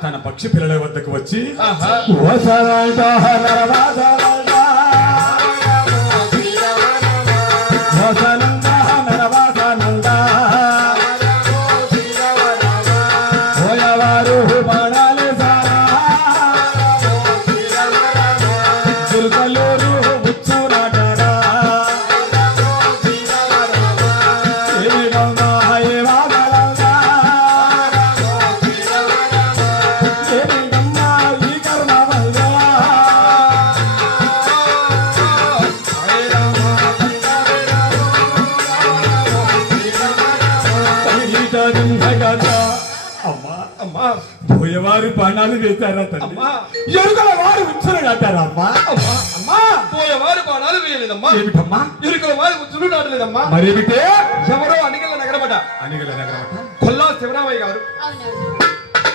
తన పక్షి పిల్లల వద్దకు వచ్చి పోయేవారు బాణాలు వేశారా తల్లి, ఎరుకల వారు ఉచ్చులు నాటారా అమ్మా? అమ్మా పోయేవారు బాణాలు వేయలేదమ్మా. ఏమిటమ్మా? ఎరుకల వారు ఉచ్చులు నాటలేదమ్మా. మరేమిటే? ఎవరో అనిగల నగరమట అనిగల నగరమట కొల్లా శివరామయ్య గారు అవునవును